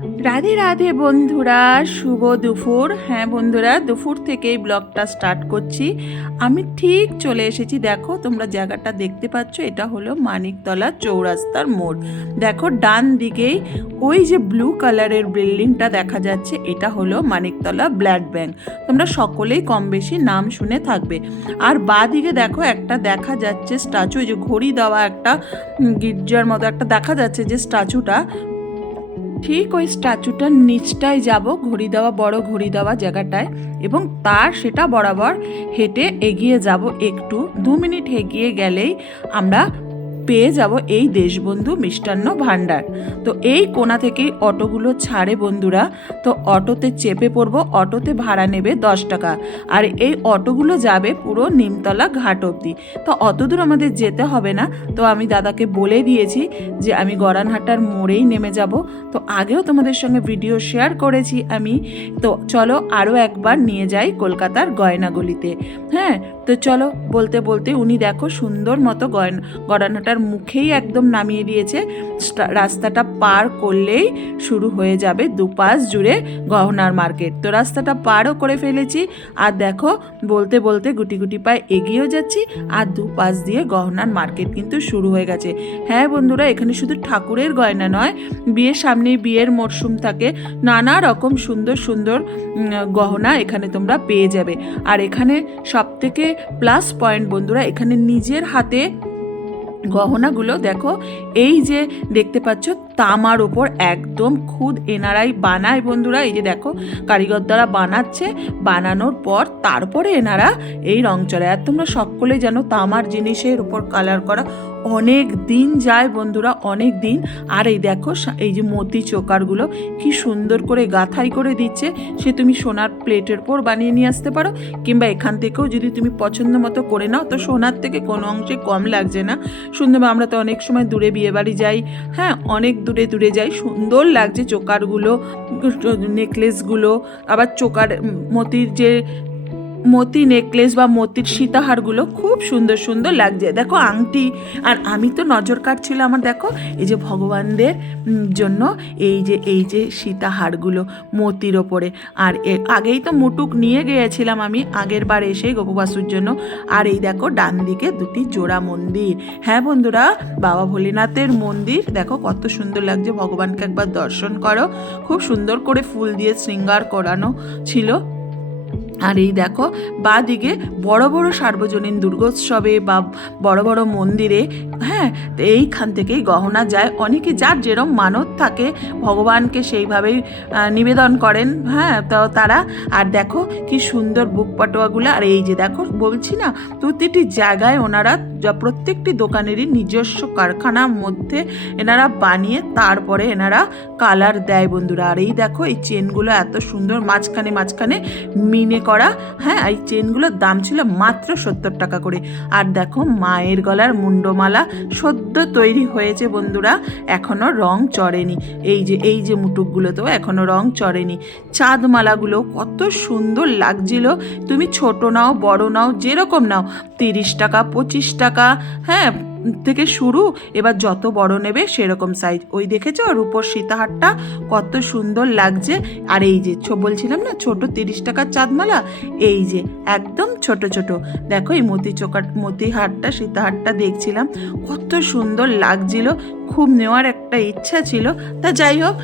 রাধে রাধে বন্ধুরা, শুভ দুপুর। হ্যাঁ বন্ধুরা, দুপুর থেকেই ব্লগটা স্টার্ট করছি। আমি ঠিক চলে এসেছি, দেখো তোমরা জায়গাটা দেখতে পাচ্ছ, এটা হলো মানিকতলা চৌরাস্তার মোড়। দেখো ডান দিকেই ওই যে ব্লু কালারের বিল্ডিংটা দেখা যাচ্ছে, এটা হলো মানিকতলা ব্লাড ব্যাংক। তোমরা সকলেই কম বেশি নাম শুনে থাকবে। আর বা দিকে দেখো একটা দেখা যাচ্ছে স্ট্যাচু যে ঘড়ি দেওয়া একটা গির্জার মতো একটা দেখা যাচ্ছে যে স্ট্যাচুটা। ঠিক ওই স্ট্যাচুটার নিচটায় যাব, ঘড়ি দেওয়া, বড় ঘড়ি দেওয়া জায়গাটায়, এবং তার সেটা বরাবর হেঁটে এগিয়ে যাব একটু। দু মিনিট এগিয়ে গেলেই আমরা পেয়ে যাব এই দেশবন্ধু মিষ্টান্ন ভাণ্ডার। তো এই কোনা থেকেই অটোগুলো ছাড়ে বন্ধুরা, তো অটোতে চেপে পড়ব, অটোতে ভাড়া নেবে দশ টাকা। আর এই অটোগুলো যাবে পুরো নিমতলা ঘাট অবধি। তো অত দূর আমাদের যেতে হবে না। তো আমি দাদাকে বলে দিয়েছি যে আমি গড়ানহাটার মোড়েই নেমে যাব। তো আগেও তোমাদের সঙ্গে ভিডিও শেয়ার করেছি আমি। তো চলো আরও একবার নিয়ে যাই কলকাতার গয়নাগলিতে। হ্যাঁ তো চলো, বলতে বলতে উনি দেখো সুন্দর মতো গয়না গড়ানহাটার মুখেই একদম নামিয়ে দিয়েছে। রাস্তাটা পার করলেই শুরু হয়ে যাবে দুপাশ জুড়ে গহনার মার্কেট। তো রাস্তাটা পারও করে ফেলেছি। আর দেখো, বলতে বলতে গুটি গুটি পায়ে এগিয়েও যাচ্ছি, আর দুপাশ দিয়ে গহনার মার্কেট কিন্তু শুরু হয়ে গেছে। হ্যাঁ বন্ধুরা, এখানে শুধু ঠাকুরের গয়না নয়, বিয়ের সামনেই বিয়ের মরশুম থাকে। নানা রকম সুন্দর সুন্দর গহনা এখানে তোমরা পেয়ে যাবে। আর এখানে সব থেকে প্লাস পয়েন্ট বন্ধুরা এখানে নিজের হাতে গহনাগুলো দেখো, এই যে দেখতে পাচ্ছ, তামার ওপর একদম খুদ এনারাই বানায় বন্ধুরা, এই যে দেখো, কারিগর দ্বারা বানাচ্ছে, বানানোর পর তারপরে এনারা এই রং চড়ায়। আর তোমরা সকলে জানো, তামার জিনিসের উপর কালার করা অনেক দিন যায় বন্ধুরা, অনেক দিন। আর এই দেখো এই যে মতি চোকারগুলো কি সুন্দর করে গাঁথাই করে দিচ্ছে। সে তুমি সোনার প্লেটের পর বানিয়ে নিয়ে আসতে পারো, কিংবা এখান থেকেও যদি তুমি পছন্দ মতো করে নাও, তো সোনার থেকে কোনো অংশে কম লাগছে না। সুন্দর আমরা তো অনেক সময় দূরে বিয়ে বাড়ি যাই। হ্যাঁ অনেক দূরে দূরে যাই। সুন্দর লাগছে চোকারগুলো, নেকলেসগুলো, আবার চোকার মতির যে মতি নেকলেস বা মতির সীতাহারগুলো খুব সুন্দর সুন্দর লাগছে। দেখো আংটি, আর আমি তো নজর কাটছিল আমার, দেখো, এই যে ভগবানদের জন্য এই যে এই যে সীতাহারগুলো মতির ওপরে। আর আগেই তো মুটুক নিয়ে গিয়েছিলাম আমি, আগের বার এসে গোপবাসুর জন্য। আর এই দেখো, ডান দিকে দুটি জোড়া মন্দির। হ্যাঁ বন্ধুরা, বাবা ভোলেনাথের মন্দির, দেখো কত সুন্দর লাগছে। ভগবানকে একবার দর্শন করো। খুব সুন্দর করে ফুল দিয়ে শৃঙ্গার করানো ছিল। আর এই দেখো বা দিকে বড় বড় সার্বজনীন দুর্গোৎসবে বা বড় বড় মন্দিরে হ্যাঁ এইখান থেকেই গহনা যায়। অনেকে যার যেরম মানত থাকে, ভগবানকে সেইভাবেই নিবেদন করেন হ্যাঁ তো তারা। আর দেখো, কি সুন্দর বুক পাটোয়াগুলো। আর এই যে দেখো, বলছি না, প্রতিটি জায়গায় ওনারা প্রত্যেকটি দোকানেরই নিজস্ব কারখানার মধ্যে এনারা বানিয়ে তারপরে এনারা কালার দেয় বন্ধুরা। আর এই দেখো, এই চেনগুলো এত সুন্দর, মাঝখানে মাঝখানে মিনে করা হ্যাঁ এই চেনগুলোর দাম ছিল মাত্র সত্তর টাকা করে। আর দেখো, মায়ের গলার মুন্ডমালা সদ্য তৈরি হয়েছে বন্ধুরা এখনও রং চড়েনি। এই যে এই যে মুটুকগুলোতেও এখনও রং চড়েনি। চাঁদমালাগুলো কত সুন্দর লাগছিল। তুমি ছোট নাও, বড় নাও, যেরকম নাও, তিরিশ টাকা, পঁচিশ টাকা হ্যাঁ থেকে শুরু, এবার যত বড় নেবে সেরকম সাইজ ওই দেখেছ? রূপোর সীতাহারটা কত সুন্দর লাগছে। আর এই যে বলছিলাম না, ছোট তিরিশ টাকার চাঁদমালা? এই যে, একদম ছোট ছোট। দেখো এই মতি চোকার মতি হারটা সীতাহারটা দেখছিলাম। কত সুন্দর লাগছিল। খুব নেওয়ার একটা ইচ্ছা ছিল। তা যাই হোক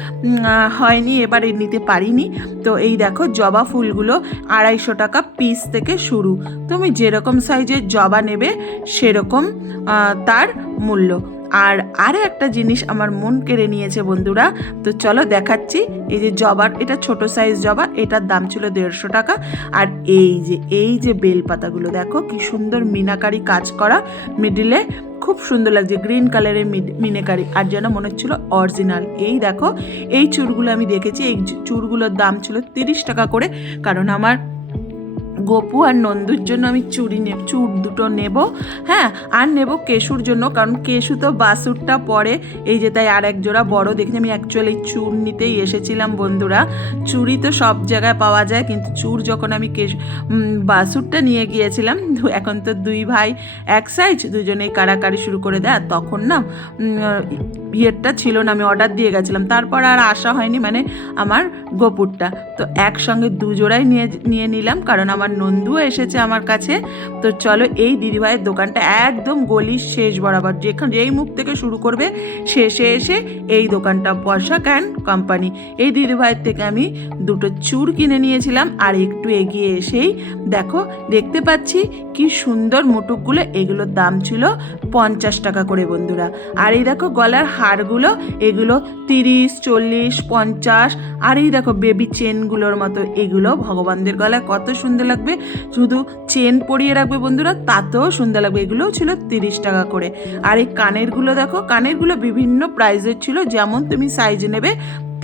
হয়নি, এবারে নিতে পারিনি। তো এই দেখো, জবা ফুলগুলো আড়াইশো টাকা পিস থেকে শুরু। তুমি যেরকম সাইজের জবা নেবে, সেরকম তার মূল্য। আর আরও একটা জিনিস আমার মন কেড়ে নিয়েছে বন্ধুরা, তো চলো দেখাচ্ছি। এই যে জবার, এটা ছোট সাইজ জবা, এটার দাম ছিল দেড়শো টাকা। আর এই যে এই যে বেলপাতাগুলো দেখো কি সুন্দর মিনাকারি কাজ করা। মিডিলে খুব সুন্দর লাগছে গ্রিন কালারের মিনেকারি। আর যেন মনে হচ্ছিল অরিজিনাল এই দেখো, এই চুরগুলো আমি দেখেছি, এই চুরগুলোর দাম ছিল তিরিশ টাকা করে। কারণ আমার গপু আর নন্দুর জন্য আমি চুড়ি নে চুর দুটো নেব। হ্যাঁ আর নেব কেশুর জন্য, কারণ কেশু তো বাসুরটা পরে। এই যে তাই আর এক জোড়া বড় দেখে আমি অ্যাকচুয়ালি চুর নিতেই এসেছিলাম বন্ধুরা। চুড়ি তো সব জায়গায় পাওয়া যায়, কিন্তু চুর যখন আমি কেশু বাসুরটা নিয়ে গিয়েছিলাম, এখন তো দুই ভাই এক সাইজ দুজনেই কারাকারি শুরু করে দেয় তখন না বিয়েরটা ছিল না, আমি অর্ডার দিয়ে গেছিলাম। তারপর আর আসা হয়নি মানে আমার গোপুরটা। তো একসঙ্গে দুজোড়াই নিয়ে নিয়ে নিলাম, কারণ আমার নন্দুও এসেছে আমার কাছে। তো চলো, এই দিদিভাইয়ের দোকানটা একদম গলির শেষ বরাবর, যেখানে যেই মুখ থেকে শুরু করবে, শেষে এসে এই দোকানটা, বর্ষা ক্যান কোম্পানি। এই দিদিভাইয়ের থেকে আমি দুটো চুর কিনে নিয়েছিলাম, আর একটু এগিয়ে এসেই দেখো, দেখতে পাচ্ছি কি সুন্দর মুটুকগুলো, এগুলোর দাম ছিল পঞ্চাশ টাকা করে বন্ধুরা। আর এই দেখো, গলার হারগুলো এগুলো তিরিশ, চল্লিশ, পঞ্চাশ, আর এই দেখো বেবি চেনগুলোর মতো এগুলো ভগবানদের গলায় কত সুন্দর লাগবে। শুধু চেন পরিয়ে রাখবে বন্ধুরা, তাতেও সুন্দর লাগবে। এগুলোও ছিল তিরিশ টাকা করে। আর এই কানেরগুলো দেখো, কানেরগুলো বিভিন্ন প্রাইজের ছিল, যেমন তুমি সাইজ নেবে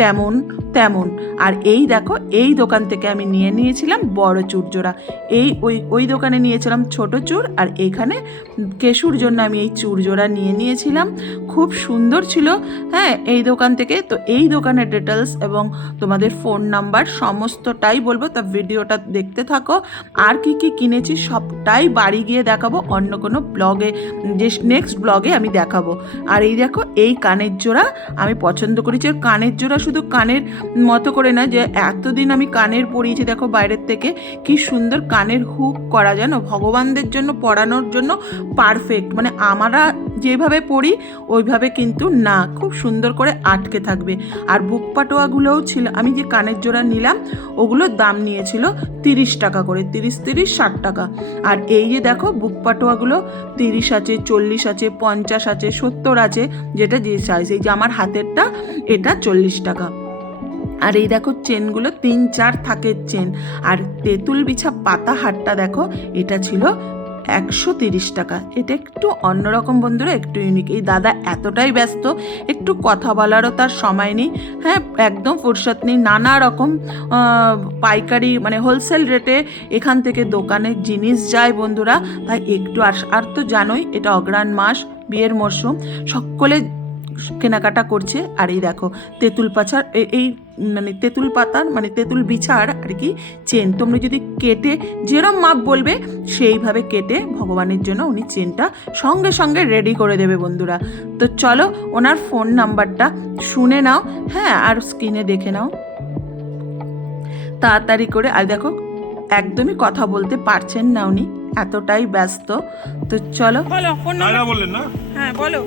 তেমন তেমন। আর এই দেখো, এই দোকান থেকে আমি নিয়ে নিয়েছিলাম বড় চুর জোড়া। এই ওই ওই দোকানে নিয়েছিলাম ছোট চুর আর এইখানে কেশুর জন্য আমি এই চুর জোড়া নিয়ে নিয়েছিলাম। খুব সুন্দর ছিল হ্যাঁ এই দোকান থেকে। তো এই দোকানের ডিটেলস এবং তোমাদের ফোন নাম্বার সমস্তটাই বলব, তা ভিডিওটা দেখতে থাকো। আর কি কি কিনেছি সবটাই বাড়ি গিয়ে দেখাবো, অন্য কোনো ব্লগে যে নেক্সট ব্লগে আমি দেখাবো। আর এই দেখো, এই কানের জোড়া, আমি পছন্দ করেছি আর কানের জোড়া কানের মতো করে না, যে এতদিন আমি কানের পরিয়েছি, দেখো বাইরের থেকে, কি সুন্দর কানের হুক করা, জানো? ভগবানদের জন্য, পড়ানোর জন্য পারফেক্ট মানে আমরা যেভাবে পড়ি, ওইভাবে কিন্তু না, খুব সুন্দর করে আটকে থাকবে। আর বুক পাটোয়াগুলোও ছিল, আমি যে কানের জোড়া নিলাম, ওগুলোর দাম নিয়েছিল তিরিশ টাকা করে, তিরিশ তিরিশ, ষাট টাকা। আর এই যে দেখো, বুক পাটোয়াগুলো তিরিশ আছে, চল্লিশ আছে, পঞ্চাশ আছে, সত্তর আছে, যেটা যে সাইজ এই যে আমার হাতেরটা, এটা চল্লিশ টাকা। আর এই দেখো, চেনগুলো তিন চার থাকের চেন। আর তেঁতুল বিছা পাতা হাটটা দেখো, এটা ছিল একশো তিরিশ টাকা। এটা একটু অন্যরকম বন্ধুরা, একটু ইউনিক এই দাদা এতটাই ব্যস্ত, একটু কথা বলারও তার সময় নেই। হ্যাঁ একদম ফুরসত নেই। নানা রকম পাইকারি মানে হোলসেল রেটে এখান থেকে দোকানে জিনিস যায় বন্ধুরা। তাই একটু আর আর তো জানোই, এটা অগ্রাণ মাস, বিয়ের মরশুম। সকলে কেনাকাটা করছে আর এই দেখো তেঁতুল পাচার এই মানে তেঁতুল পাতার মানে তেঁতুল বিছার আর কি চেন তোমরা যদি কেটে যেরম মাপ বলবে সেইভাবে কেটে ভগবানের জন্য উনি চেনটা সঙ্গে সঙ্গে রেডি করে দেবে বন্ধুরা। তো চলো ওনার ফোন নাম্বারটা শুনে নাও হ্যাঁ আর স্ক্রিনে দেখে নাও। তাড়াতাড়ি করে আর দেখো একদমই কথা বলতে পারছেন না উনি এতটাই ব্যস্ত। তো চলো। বলো ফোন নাইনা নাম্বার বললেন না? হ্যাঁ বলো।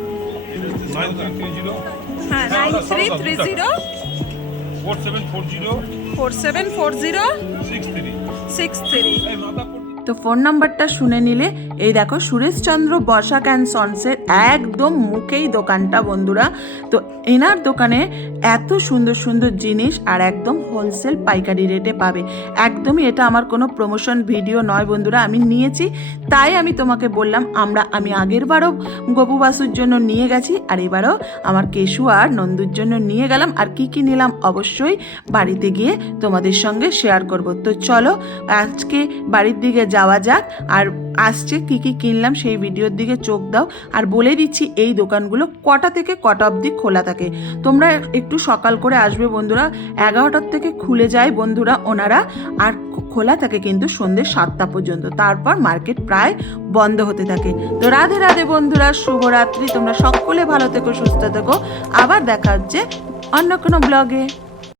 হ্যাঁ nine three three zero. Four seven four zero. Four seven four zero. Six three. Six three. তো ফোন নাম্বারটা শুনে নিলে, এই দেখো সুরেশচন্দ্র বসাক অ্যান্ড সন্সের একদম মুখেই দোকানটা বন্ধুরা। তো এনার দোকানে এত সুন্দর সুন্দর জিনিস আর একদম হোলসেল পাইকারি রেটে পাবে। একদমই এটা আমার কোনো প্রমোশন ভিডিও নয় বন্ধুরা, আমি নিয়েছি, তাই আমি তোমাকে বললাম, আমরা, আমি আগের বারও গপু জন্য নিয়ে গেছি, আর এবারও আমার কেশু আর নন্দুর জন্য নিয়ে গেলাম, আর কি কি নিলাম অবশ্যই বাড়িতে গিয়ে তোমাদের সঙ্গে শেয়ার করব। তো চলো, আজকে বাড়ির দিকে যাওয়া যাক, আর আসছে কি কি কিনলাম সেই ভিডিওর দিকে চোখ দাও। আর বলে দিচ্ছি, এই দোকানগুলো কটা থেকে কটা অবধি খোলা থাকে। তোমরা একটু সকাল করে আসবে বন্ধুরা, এগারোটার থেকে খুলে যায় বন্ধুরা ওনারা। আর খোলা থাকে কিন্তু সন্ধ্যে সাতটা পর্যন্ত। তারপর মার্কেট প্রায় বন্ধ হতে থাকে। তো রাধে রাধে বন্ধুরা, শুভরাত্রি। তোমরা সকলে ভালো থেকো, সুস্থ থেকো। আবার দেখা হচ্ছে অন্য কোনো ব্লগে।